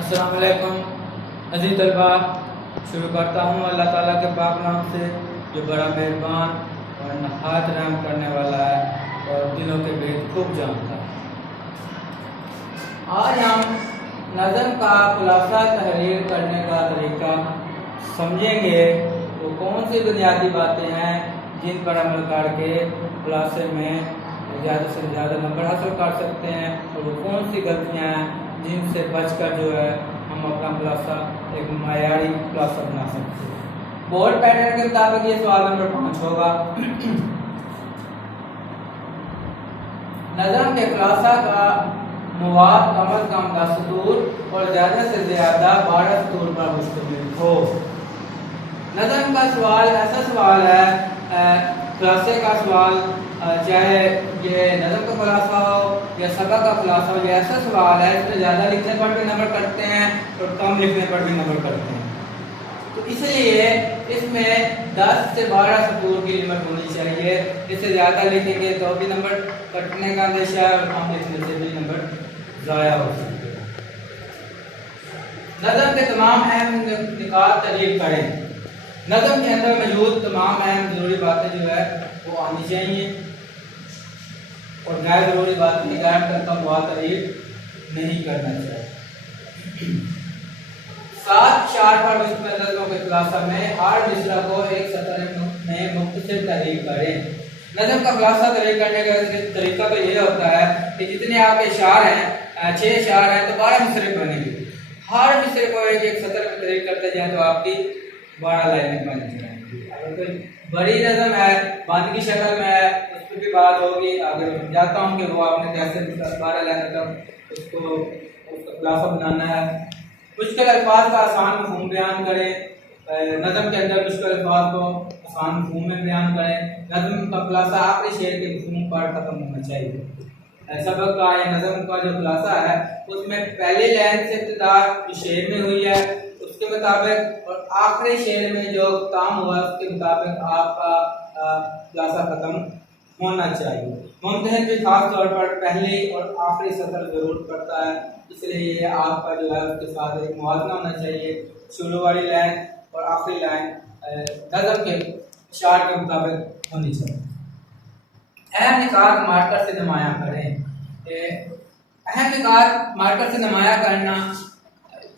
अस्सलाम वालेकुम अज़ीज़ तलबा, शुरू करता हूँ अल्लाह ताला के पाक नाम से जो बड़ा मेहरबान और नहायत रहम करने वाला है और दिलों के भेद खूब जानता है। आज हम नज़म का खुलासा तहरीर करने का तरीका समझेंगे। वो कौन सी बुनियादी बातें हैं जिन पर अमल करके खुलासे में ज़्यादा से ज़्यादा नंबर हासिल कर सकते हैं, और वो कौन सी गलतियाँ हैं जिनसे बचकर जो है हम अपना खुलासा एक मायारी खुलासा बना सकते हैं। बोर्ड पैटर्न के मुताबिक ये सवाल नंबर 5 होगा। नज़म के खुलासा का मवाद कम अज़ कम 10 सतूर और ज़्यादा से ज़्यादा 12 सतूर पर मुश्तमिल हो। नज़म का सवाल ऐसा सवाल है, खुलासे का सवाल, चाहे ये नज़म का खुलासा हो या सबक का खुलासा हो, ये ऐसा सवाल है इसमें ज़्यादा लिखने पर भी नंबर कटते हैं और कम लिखने पर भी नंबर कटते हैं। तो इसलिए इसमें 10 से 12 सतूर की लिमिट होनी चाहिए। इससे ज़्यादा लिखेंगे तो भी नंबर कटने का अंदेशा है और कम लिखने से भी नंबर ज़ाया हो सकते हैं। नज़म के तमाम अहम निकात तहरीर करें। नज़म के अंदर मौजूद तमाम अहम ज़रूरी बातें जो है वो आनी चाहिए और गैर ज़रूरी बातें गैर का मवाद तहरीर नहीं करना चाहिए। 7 4 पर मुश्तमिल नज़मों के खुलासा में हर मिसरा को एक सतर में मुख्तसर तहरीर करें। नज़म का खुलासा तहरीर करने का तरीका तो ये होता है कि जितने आपके इशार हैं, 6 इशार हैं, तो 12 मिसरे बनेंगे। हर मिसरे को एक एक सतर में तहरीर करते जाएं तो आपकी 12 लाइनें बन जाएंगी। अगर कोई बड़ी नज़म है, बंद की शक्ल में है, उस पर भी बात होगी। आगे जाता हूँ कि वो आपने कैसे 12 लाइनें तक उसका खुलासा बनाना है। मुश्किल अल्फाज का आसान मफ़हूम बयान करें। नज़म के अंदर मुश्किल अल्फाज को आसान मफ़हूम में बयान करें। नज़म का खुलासा आखिरी शेर के मफ़हूम पर ख़त्म होना चाहिए। सबक का या नज़म का जो खुलासा है उसमें पहली लाइन से इब्तिदा जो शेर में हुई है उसके मुताबिक और आखिरी शेर में जो काम हुआ उसके मुताबिक आपका खुलासा ख़त्म होना चाहिए। मुम्तहिन भी खास तौर पर पहली और आखिरी सतर ज़रूर पड़ता है, इसलिए ये आपका जो है उसके साथ एक मुवाज़ना होना चाहिए। शुरू वाली लाइन और आखिरी लाइन नज़म के इशार के मुताबिक होनी चाहिए। अहम निकात मार्कर से नुमायां करें। अहम निकात मार्कर से नुमायां करना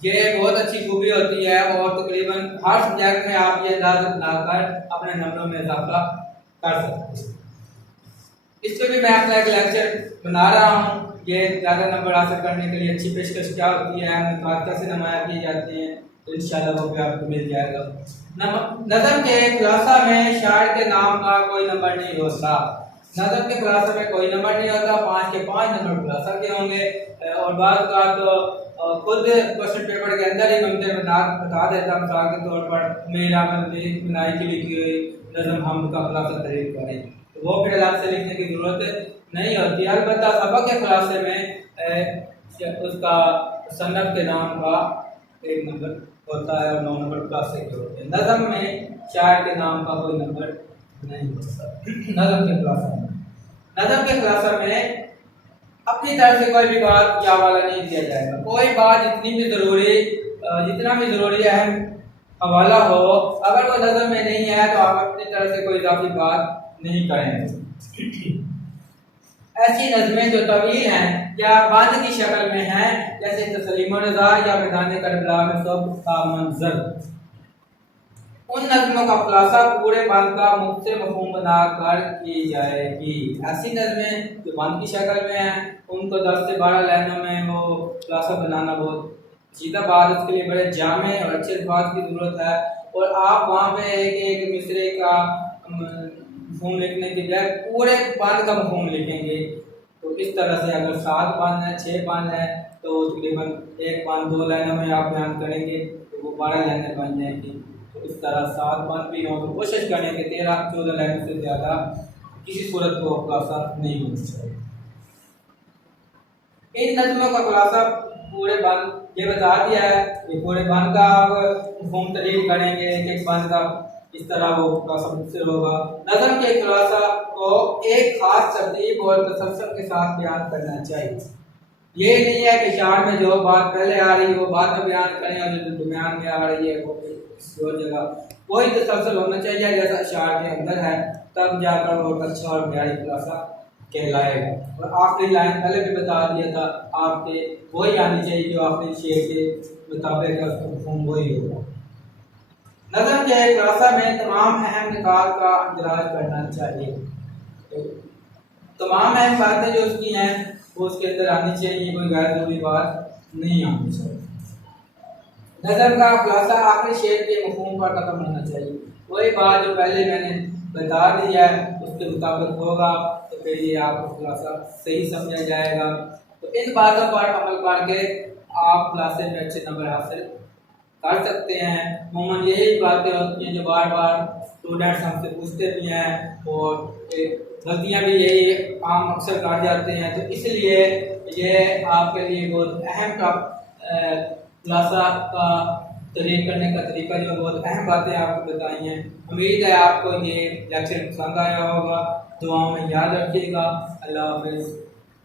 ये बहुत अच्छी खूबी होती है और तकरीबन हर सब्जेक्ट में आप ये अंदाज़ा बनाकर अपने नंबरों में इजाफा कर सकते हैं। इस पर भी मैं अपना एक लेक्चर बना रहा हूँ। ये ज़्यादा नंबर हासिल करने के लिए अच्छी पेशकश क्या होती है, अहम निकात कैसे नुमायां किए जाते हैं, तो इंशाल्लाह वो भी आपको मिल जाएगा। नज़म के खुलासा में शायर के नाम का कोई नंबर नहीं होता। नज़म के खुलासा में कोई नंबर नहीं होता। 5 के 5 नंबर खुलासा के होंगे और बाद का तो खुद क्वेश्चन पेपर के अंदर ही मुमकिन बता देता। मिसाल के तौर पर मेरा बनाई की लिखी हुई नज़म हम का खुलासा तहरीर करें, तो वो फिर अलग से लिखने की ज़रूरत नहीं होती। अलबत्ता सबक के खुलासे में उसका सनद के नाम का 1 नंबर होता है और 9 नंबर खुलासे के होते हैं। नज़म में शायर के नाम का कोई नंबर नहीं होता। नज़म के खुलासा में अपनी तरफ से कोई भी बात या हवाला नहीं दिया जाएगा। कोई बात जितना भी ज़रूरी अहम हवाला हो, अगर वो नज़म में नहीं है तो आप अपनी तरफ से कोई इजाफी बात नहीं करेंगे। ऐसी नज़में जो तवील हैं या बंद की शक्ल में हैं, जैसे तस्लीम रज़ा या मैदान करबला में सब का मंजर, उन नज़मों का खुलासा पूरे बंद का मुख्तसर मफ़हूम बनाकर की जाएगी। ऐसी नज़में जो बंद की शक्ल में हैं उनको 10 से 12 लाइनों में वो खुलासा बनाना बहुत सीधा बात, उसके लिए बड़े जामे और अच्छे अल्फाज की ज़रूरत है। और आप वहाँ पे एक मिसरे का मफ़हूम लिखने की बजाय पूरे बंद का मफ़हूम लिखेंगे। तो इस तरह से अगर 7 बंद है, 6 बंद है, तो तकरीबन 1 बंद 2 लाइनों में आप बयान करेंगे तो वो 12 लाइनें बन जाएंगी। तो इस तरह 7 बंद भी हो तो कोशिश करें कि 13-14 लाइनों से ज़्यादा किसी सूरत को खुलासा नहीं होना चाहिए। इन नज़मों का खुलासा पूरे बंद ये बता दिया है कि पूरे बंद का आप मफ़हूम तहरीर करेंगे, एक बंद का इस तरह वो खुलासा मुख्तसर होगा। नज़म के खुलासा को एक खास तरतीब और तसलसल के साथ बयान करना चाहिए। ये नहीं है कि शार्ट में जो बात पहले आ रही है वो बाद में बयान करें और जो दरमियान में आ रही है वो किसी और जगह, कोई तसलसल होना चाहिए जैसा शार्ट के अंदर है, तब जाकर वो अच्छा और म्यारी खुलासा कहलाएगा। और आखिरी लाइन पहले भी बता दिया था, आपके वही आनी चाहिए जो आखिरी शेर के मुताबिक है, उसका मफ़हूम वही होगा। नज़म के खुलासा में तमाम अहम निकात का इंदराज करना चाहिए, तो तमाम अहम बातें जो उसकी हैं वो उसके अंदर आनी चाहिए, कोई गैर जरूरी बात नहीं आनी चाहिए। नज़म का खुलासा आखिरी शेर के मफ़हूम पर खत्म होना चाहिए, वही बात जो पहले मैंने बता दी है उसके मुताबिक होगा, तो फिर ये आपको खुलासा सही समझा जाएगा। तो इन बातों पर अमल करके आप खुलासे में अच्छे नंबर हासिल कर सकते हैं। अमूमन यही बातें होती हैं जो बार बार स्टूडेंट्स हमसे पूछते भी हैं, और गलतियाँ भी यही आम अक्सर कर जाते हैं, तो इसलिए ये आपके लिए बहुत अहम खुलासा का तरीक करने का तरीका जो बहुत अहम बातें आपको बताई हैं। उम्मीद है आपको ये लेक्चर पसंद आया होगा, दुआ में याद रखिएगा। अल्लाह हाफ़िज़।